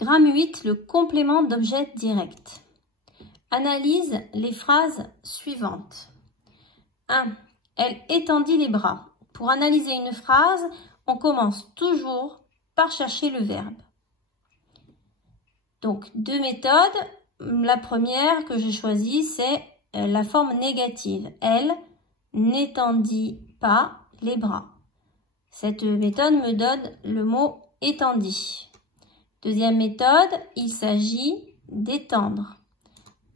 Gramme 8, le complément d'objet direct. Analyse les phrases suivantes. 1. Elle étendit les bras. Pour analyser une phrase, on commence toujours par chercher le verbe. Donc, deux méthodes. La première que j'ai choisie, c'est la forme négative. Elle n'étendit pas les bras. Cette méthode me donne le mot étendit. Deuxième méthode, il s'agit d'étendre.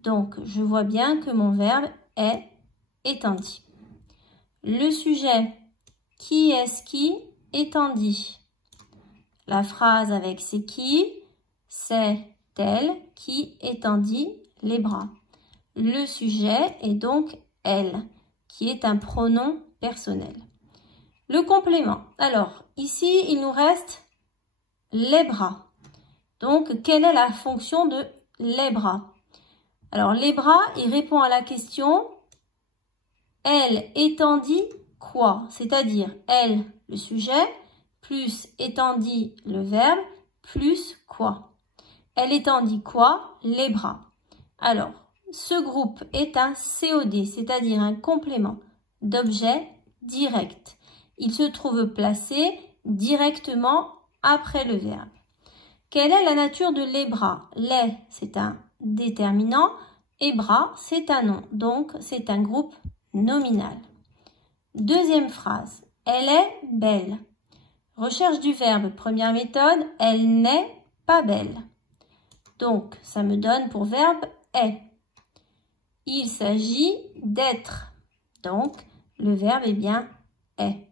Donc, je vois bien que mon verbe est étendi. Le sujet, qui est-ce qui étendit? La phrase avec c'est qui, c'est elle qui étendit les bras. Le sujet est donc elle, qui est un pronom personnel. Le complément. Alors, ici, il nous reste les bras. Donc, quelle est la fonction de les bras? Alors, les bras, il répond à la question « Elle étendit quoi ?» C'est-à-dire, elle, le sujet, plus étendit le verbe, plus quoi? Elle étendit quoi? Les bras. Alors, ce groupe est un COD, c'est-à-dire un complément d'objet direct. Il se trouve placé directement après le verbe. Quelle est la nature de les bras? Les, c'est un déterminant et bras, c'est un nom. Donc, c'est un groupe nominal. Deuxième phrase. Elle est belle. Recherche du verbe. Première méthode. Elle n'est pas belle. Donc, ça me donne pour verbe est. Il s'agit d'être. Donc, le verbe est bien est.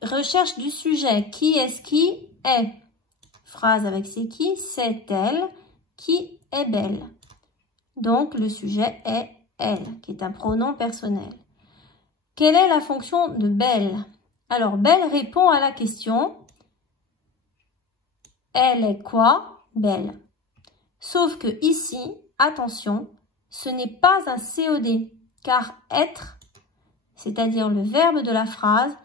Recherche du sujet. Qui est-ce qui est? Phrase avec c'est qui? C'est elle qui est belle. Donc, le sujet est elle, qui est un pronom personnel. Quelle est la fonction de belle? Alors, belle répond à la question elle est quoi? Belle. Sauf que ici, attention, ce n'est pas un COD, car être, c'est-à-dire le verbe de la phrase,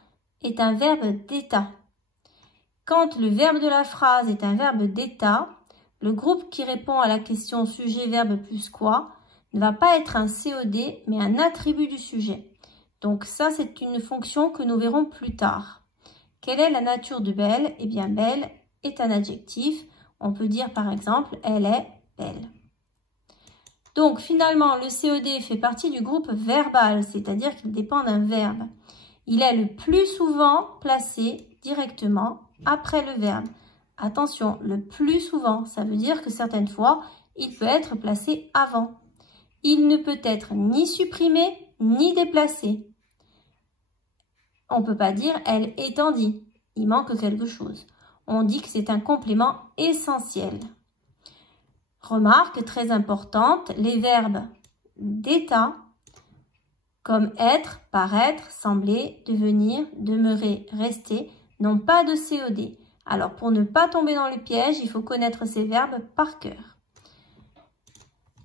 est un verbe d'état. Quand le verbe de la phrase est un verbe d'état, le groupe qui répond à la question sujet, verbe plus quoi ne va pas être un COD, mais un attribut du sujet. Donc ça, c'est une fonction que nous verrons plus tard. Quelle est la nature de belle? Eh bien, belle est un adjectif. On peut dire par exemple, elle est belle. Donc finalement, le COD fait partie du groupe verbal, c'est-à-dire qu'il dépend d'un verbe. Il est le plus souvent placé directement après le verbe. Attention, le plus souvent, ça veut dire que certaines fois, il peut être placé avant. Il ne peut être ni supprimé, ni déplacé. On ne peut pas dire « elle étendit ». Il manque quelque chose. On dit que c'est un complément essentiel. Remarque très importante, les verbes d'état, comme être, paraître, sembler, devenir, demeurer, rester, n'ont pas de COD. Alors, pour ne pas tomber dans le piège, il faut connaître ces verbes par cœur.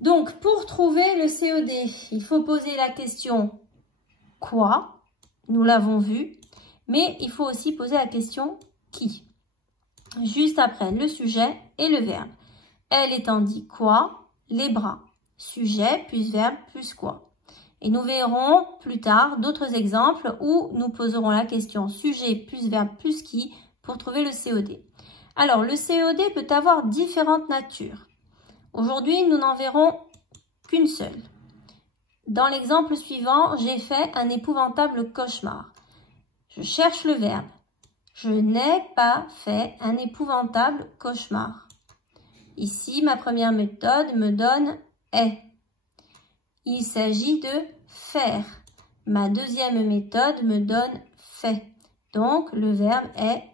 Donc, pour trouver le COD, il faut poser la question « quoi ?» Nous l'avons vu. Mais il faut aussi poser la question « qui ?» Juste après le sujet et le verbe. Elle étendit quoi? Les bras. Sujet plus verbe plus quoi? Et nous verrons plus tard d'autres exemples où nous poserons la question sujet plus verbe plus qui pour trouver le COD. Alors, le COD peut avoir différentes natures. Aujourd'hui, nous n'en verrons qu'une seule. Dans l'exemple suivant, j'ai fait un épouvantable cauchemar. Je cherche le verbe. Je n'ai pas fait un épouvantable cauchemar. Ici, ma première méthode me donne est. Il s'agit de faire. Ma deuxième méthode me donne fait. Donc, le verbe est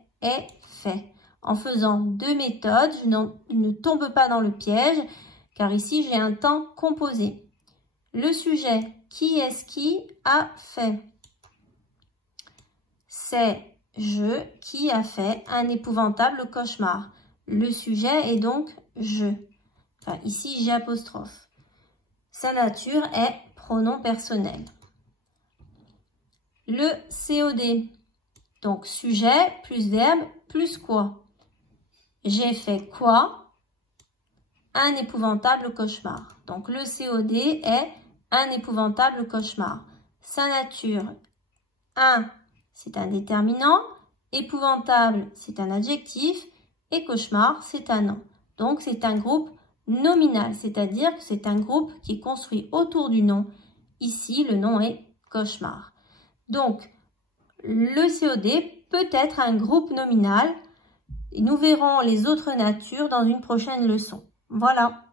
fait. En faisant deux méthodes, je ne tombe pas dans le piège, car ici, j'ai un temps composé. Le sujet, qui est-ce qui a fait? C'est je qui a fait un épouvantable cauchemar. Le sujet est donc je. Enfin, ici, j'ai apostrophe. Sa nature est pronom personnel. Le COD. Donc, sujet plus verbe plus quoi? J'ai fait quoi? Un épouvantable cauchemar. Donc le COD est un épouvantable cauchemar. Sa nature, un, c'est un déterminant. Épouvantable, c'est un adjectif. Et cauchemar, c'est un nom. Donc c'est un groupe nominal, c'est-à-dire que c'est un groupe qui est construit autour du nom. Ici, le nom est cauchemar. Donc, le COD peut être un groupe nominal. Nous verrons les autres natures dans une prochaine leçon. Voilà.